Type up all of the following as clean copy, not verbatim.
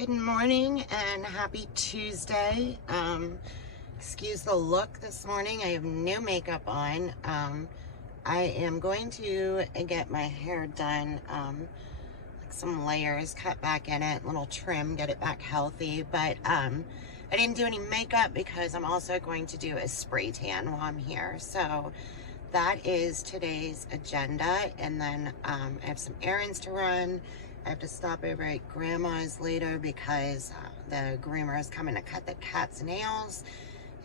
Good morning and happy Tuesday. Excuse the look this morning. I have no makeup on. I am going to get my hair done, like some layers, cut back in it, little trim, get it back healthy. But I didn't do any makeup because I'm also going to do a spray tan while I'm here. So that is today's agenda. And then I have some errands to run. I have to stop over at Grandma's later because the groomer is coming to cut the cat's nails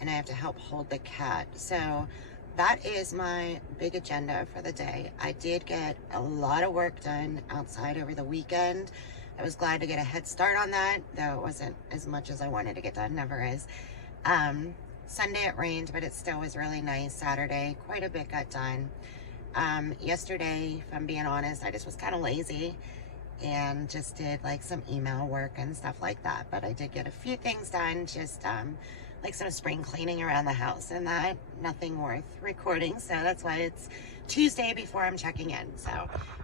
and I have to help hold the cat. So that is my big agenda for the day. I did get a lot of work done outside over the weekend. I was glad to get a head start on that, though it wasn't as much as I wanted to get done, never is. Sunday it rained, but it still was really nice. Saturday, quite a bit got done. Yesterday, if I'm being honest, I just was kind of lazy and just did like some email work and stuff like that. But I did get a few things done, just like some spring cleaning around the house and that, nothing worth recording. So that's why it's Tuesday before I'm checking in. So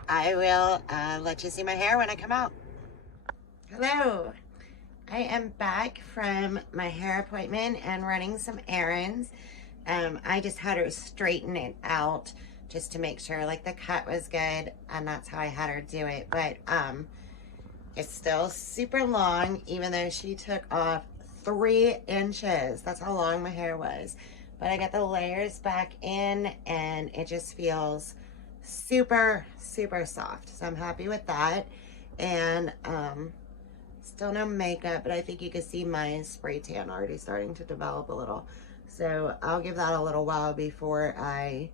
I will let you see my hair when I come out. Hello. I am back from my hair appointment and running some errands. I just had her straighten it out just to make sure like the cut was good, and that's how I had her do it. But it's still super long, even though she took off 3 inches. That's how long my hair was. But I got the layers back in and it just feels super, super soft. So I'm happy with that. And still no makeup, but I think you can see my spray tan already starting to develop a little. So I'll give that a little while before I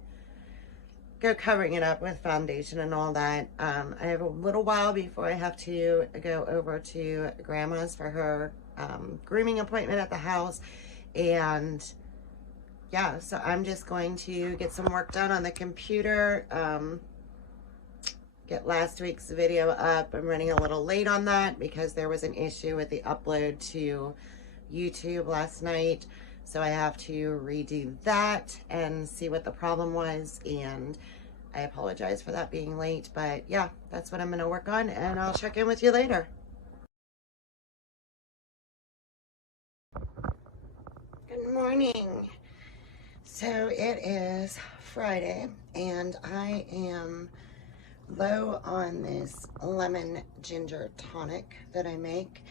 go covering it up with foundation and all that. I have a little while before I have to go over to Grandma's for her grooming appointment at the house. And yeah, so I'm just going to get some work done on the computer, get last week's video up. I'm running a little late on that because there was an issue with the upload to YouTube last night. So I have to redo that and see what the problem was. And I apologize for that being late, but yeah, that's what I'm going to work on, and I'll check in with you later. Good morning. So it is Friday and I am low on this lemon ginger tonic that I make.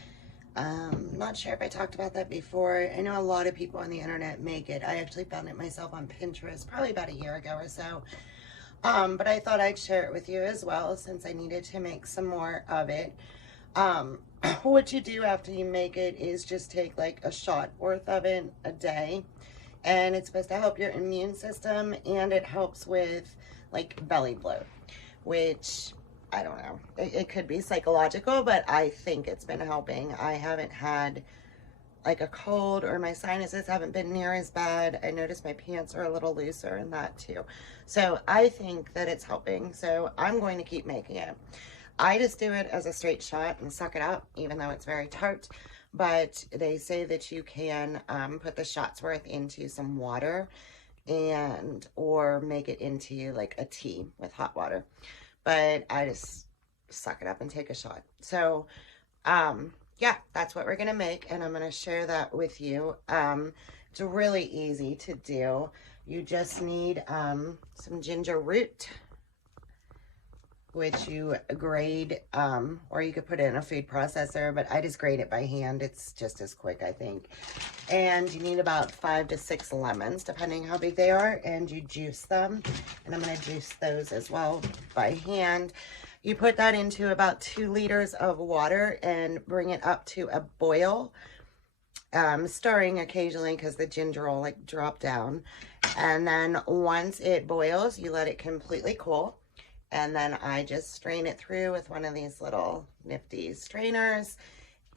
Not sure if I talked about that before. I know a lot of people on the internet make it. I actually found it myself on Pinterest probably about a year ago or so. But I thought I'd share it with you as well since I needed to make some more of it. What you do after you make it is just take like a shot worth of it a day. And it's supposed to help your immune system, and it helps with like belly bloat, which I don't know. It could be psychological, but I think it's been helping. I haven't had like a cold, or my sinuses haven't been near as bad. I noticed my pants are a little looser and that too. So I think that it's helping. So I'm going to keep making it. I just do it as a straight shot and suck it up, even though it's very tart. But they say that you can put the shot's worth into some water or make it into like a tea with hot water. But I just suck it up and take a shot. So, yeah, that's what we're going to make, and I'm going to share that with you. It's really easy to do. You just need some ginger root, which you grate, or you could put it in a food processor, but I just grate it by hand. It's just as quick, I think. And you need about 5 to 6 lemons, depending how big they are, and you juice them. And I'm gonna juice those as well by hand. You put that into about 2 liters of water and bring it up to a boil, stirring occasionally because the ginger will like drop down. And then once it boils, you let it completely cool. And then I just strain it through with one of these little nifty strainers.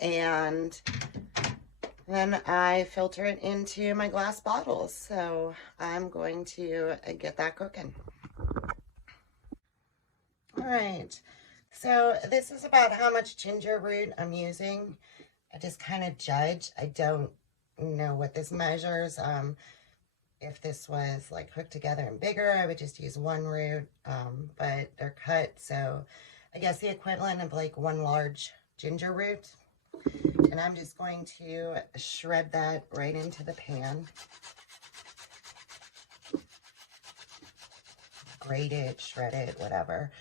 And then I filter it into my glass bottles. So I'm going to get that cooking. All right. So this is about how much ginger root I'm using. I just kind of judge. I don't know what this measures. If this was like hooked together and bigger, I would just use 1 root, but they're cut. So I guess the equivalent of like 1 large ginger root. And I'm just going to shred that right into the pan. Grate it, shred it, whatever.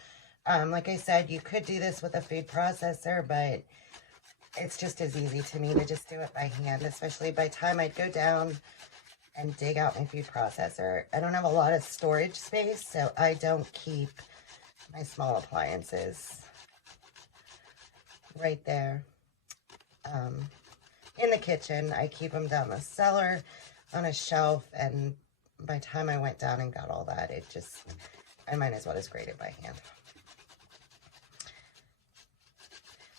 Like I said, you could do this with a food processor, but it's just as easy to me to just do it by hand, especially by the time I'd go down and dig out my food processor. I don't have a lot of storage space, so I don't keep my small appliances right there in the kitchen. I keep them down the cellar on a shelf, and by the time I went down and got all that, I might as well just grate it by hand.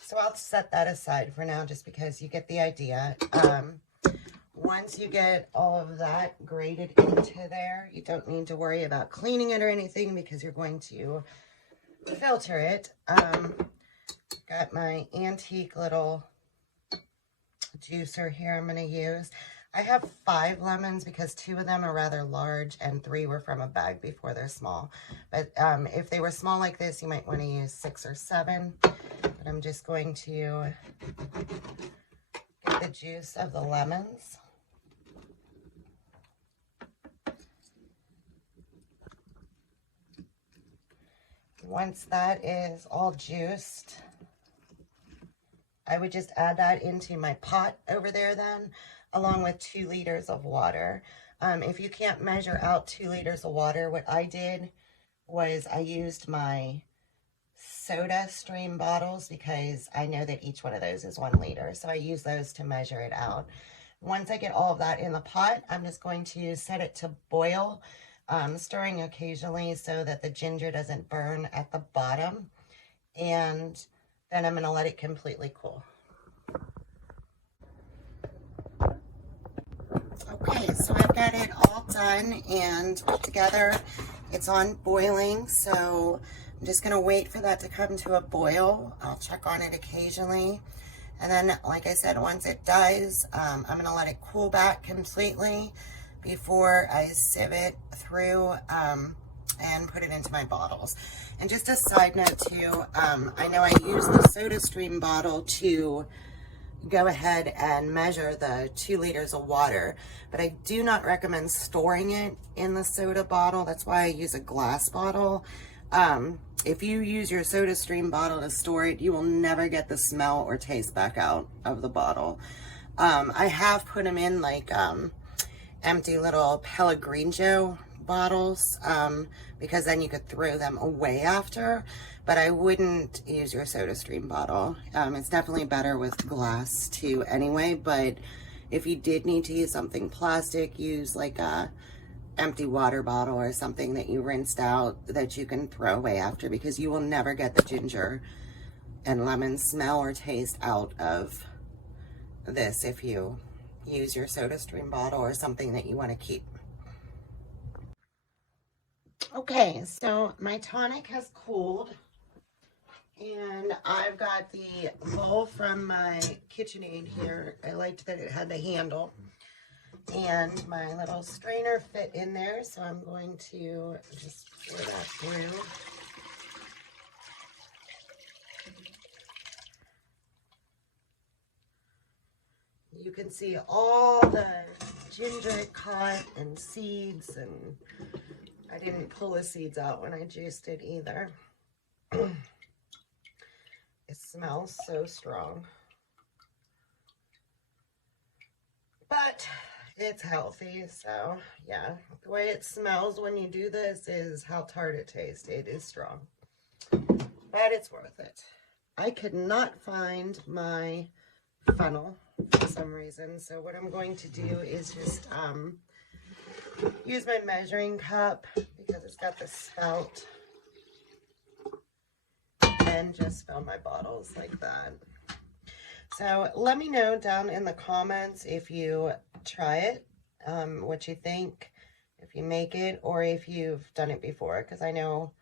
So I'll set that aside for now, just because you get the idea. Once you get all of that grated into there, you don't need to worry about cleaning it or anything, because you're going to filter it. Got my antique little juicer here I'm going to use. I have 5 lemons because 2 of them are rather large and 3 were from a bag before. They're small. But if they were small like this, you might want to use 6 or 7. But I'm just going to get the juice of the lemons. Once that is all juiced, I would just add that into my pot over there then, along with 2 liters of water. If you can't measure out 2 liters of water, what I did was I used my soda stream bottles, because I know that each one of those is 1 liter. So I use those to measure it out. Once I get all of that in the pot, I'm just going to set it to boil, stirring occasionally so that the ginger doesn't burn at the bottom. And then I'm going to let it completely cool. Okay, so I've got it all done and put together. It's on boiling, so I'm just going to wait for that to come to a boil. I'll check on it occasionally. And then, like I said, once it does, I'm going to let it cool back completely before I sieve it through and put it into my bottles. And just a side note too, I know I use the soda stream bottle to go ahead and measure the 2 liters of water, but I do not recommend storing it in the soda bottle. That's why I use a glass bottle. If you use your soda stream bottle to store it, you will never get the smell or taste back out of the bottle. I have put them in like empty little Pellegrino bottles, because then you could throw them away after, but I wouldn't use your soda stream bottle. It's definitely better with glass too anyway, but if you did need to use something plastic, use like a empty water bottle or something that you rinsed out that you can throw away after, because you will never get the ginger and lemon smell or taste out of this if you use your soda stream bottle or something that you want to keep. Okay, so my tonic has cooled, and I've got the bowl from my KitchenAid here. I liked that it had the handle, and my little strainer fit in there, so I'm going to just pour that through. You can see all the ginger it caught and seeds, and I didn't pull the seeds out when I juiced it either. It smells so strong. But it's healthy, so yeah. The way it smells when you do this is how tart it tastes. It is strong, but it's worth it. I could not find my funnel for some reason, so what I'm going to do is just use my measuring cup, because it's got the spout, and just fill my bottles like that. So let me know down in the comments if you try it, what you think, if you make it, or if you've done it before, because I know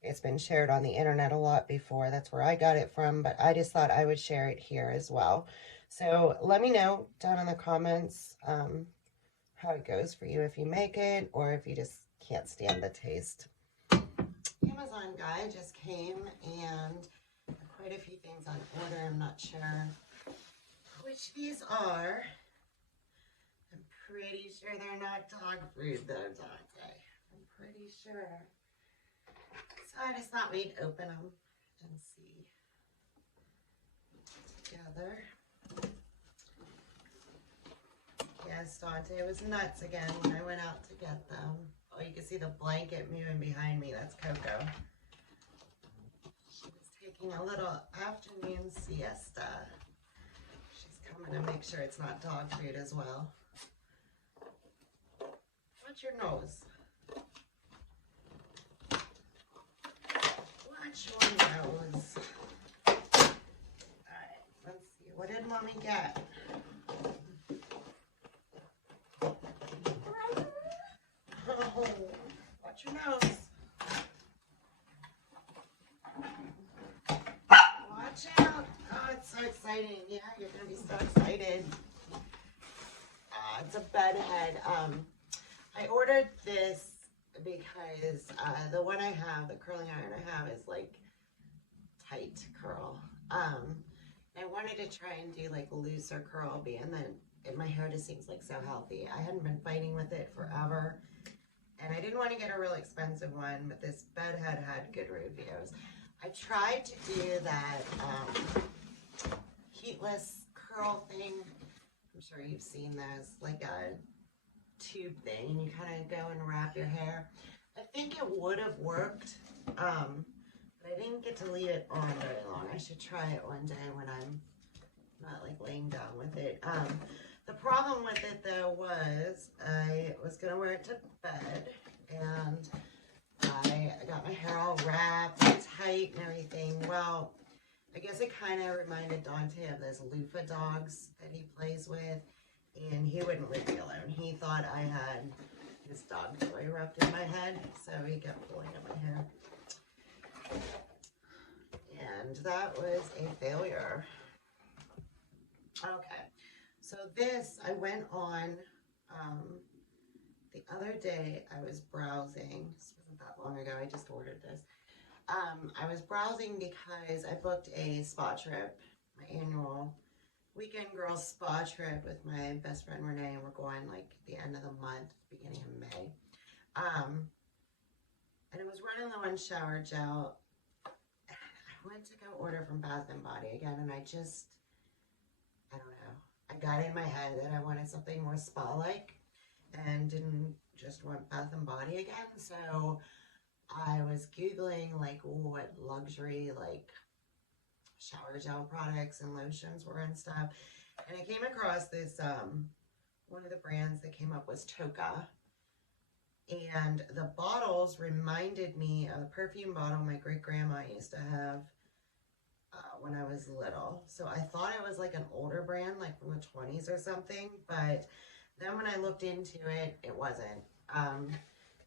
it's been shared on the internet a lot before. That's where I got it from, but I just thought I would share it here as well. So let me know down in the comments how it goes for you, if you make it or if you just can't stand the taste. Amazon guy just came and quite a few things on order. I'm not sure which these are. I'm pretty sure they're not dog food though, Dante. I'm pretty sure. So I just thought we'd open them and see together. Yes, Dante was nuts again when I went out to get them. Oh, you can see the blanket moving behind me. That's Coco. She was taking a little afternoon siesta. She's coming to make sure it's not dog food as well. Watch your nose. Watch your nose. Alright, let's see. What did Mommy get? Oh, watch your nose. Watch out. Oh, it's so exciting. Yeah, you're going to be so excited. It's a bed head. I ordered this because the one I have, the curling iron I have, is like tight curl. I wanted to try and do like looser curl bee, and then my hair just seems like so healthy. I hadn't been fighting with it forever, and I didn't want to get a real expensive one, but this bed head had good reviews. I tried to do that heatless curl thing. I'm sure you've seen those, like a tube thing, and you kind of go and wrap your hair. I think it would have worked, but I didn't get to leave it on very long. I should try it one day when I'm not like laying down with it. The problem with it though was I was gonna wear it to bed, and I got my hair all wrapped and tight and everything. Well, I guess it kind of reminded Dante of those loofah dogs that he plays with, and he wouldn't leave me alone. He thought I had his dog toy wrapped in my head, so he kept pulling at my hair. And that was a failure. Okay, so this, I went on, the other day I was browsing. This wasn't that long ago, I just ordered this. I was browsing because I booked a spa trip, my annual weekend girls spa trip with my best friend Renee, and we're going like the end of the month, beginning of May. And I was running low on shower gel. I went to go order from Bath and Body again, and I don't know. I got in my head that I wanted something more spa-like and didn't just want Bath and Body again. So I was Googling like what luxury like shower gel products and lotions were and stuff. And I came across this, one of the brands that came up was Toka. And the bottles reminded me of a perfume bottle my great-grandma used to have when I was little. So I thought it was like an older brand, like from the 20s or something. But then when I looked into it, it wasn't.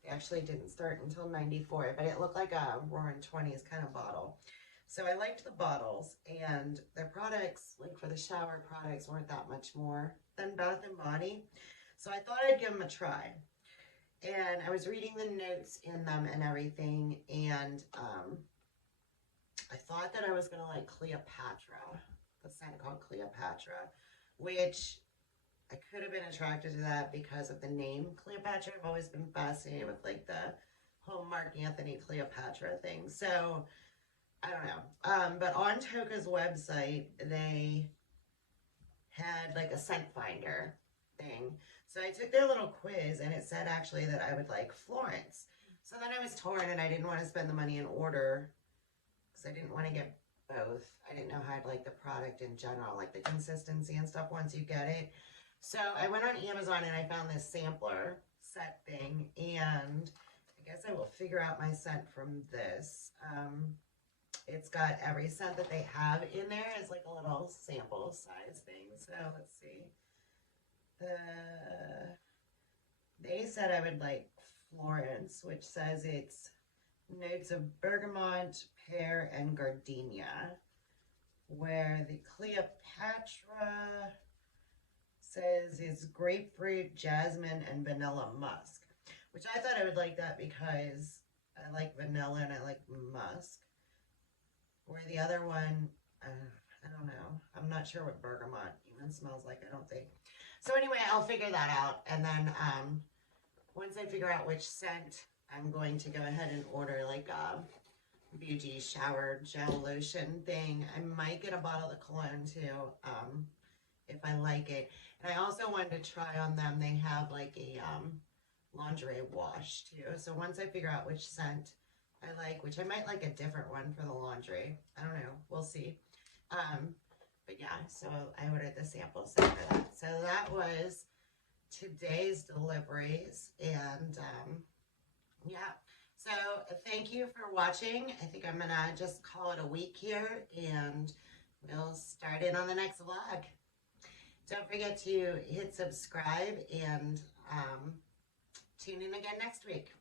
It actually didn't start until 94, but it looked like a Roaring 20s kind of bottle. So I liked the bottles, and their products, like for the shower products, weren't that much more than Bath and Body. So I thought I'd give them a try. And I was reading the notes in them and everything, and I thought that I was going to like Cleopatra, the scent called Cleopatra, which I could have been attracted to that because of the name Cleopatra. I've always been fascinated with like the whole Mark Anthony Cleopatra thing. So I don't know. But on Toka's website, they had like a scent finder thing. So I took their little quiz, and it said actually that I would like Florence. So then I was torn, and I didn't want to spend the money and order because I didn't want to get both. I didn't know how I'd like the product in general, like the consistency and stuff once you get it. So I went on Amazon and I found this sampler set thing, and I guess I will figure out my scent from this. It's got every scent that they have in there. It's like a little sample size thing. So let's see. They said I would like Florence, which says it's notes of bergamot, pear, and gardenia, where the Cleopatra says it's grapefruit, jasmine, and vanilla musk, which I thought I would like that because I like vanilla and I like musk. Where the other one, I don't know. I'm not sure what bergamot even smells like, I don't think. So anyway, I'll figure that out. And then once I figure out which scent, I'm going to go ahead and order like a beauty shower gel lotion thing. I might get a bottle of cologne too, if I like it. And I also wanted to try on them. They have like a lingerie wash too. So once I figure out which scent I like, which I might like a different one for the laundry. I don't know. We'll see. But yeah, so I ordered the sample set for that. So that was today's deliveries. And yeah. So thank you for watching. I think I'm going to just call it a week here and we'll start in on the next vlog. Don't forget to hit subscribe and tune in again next week.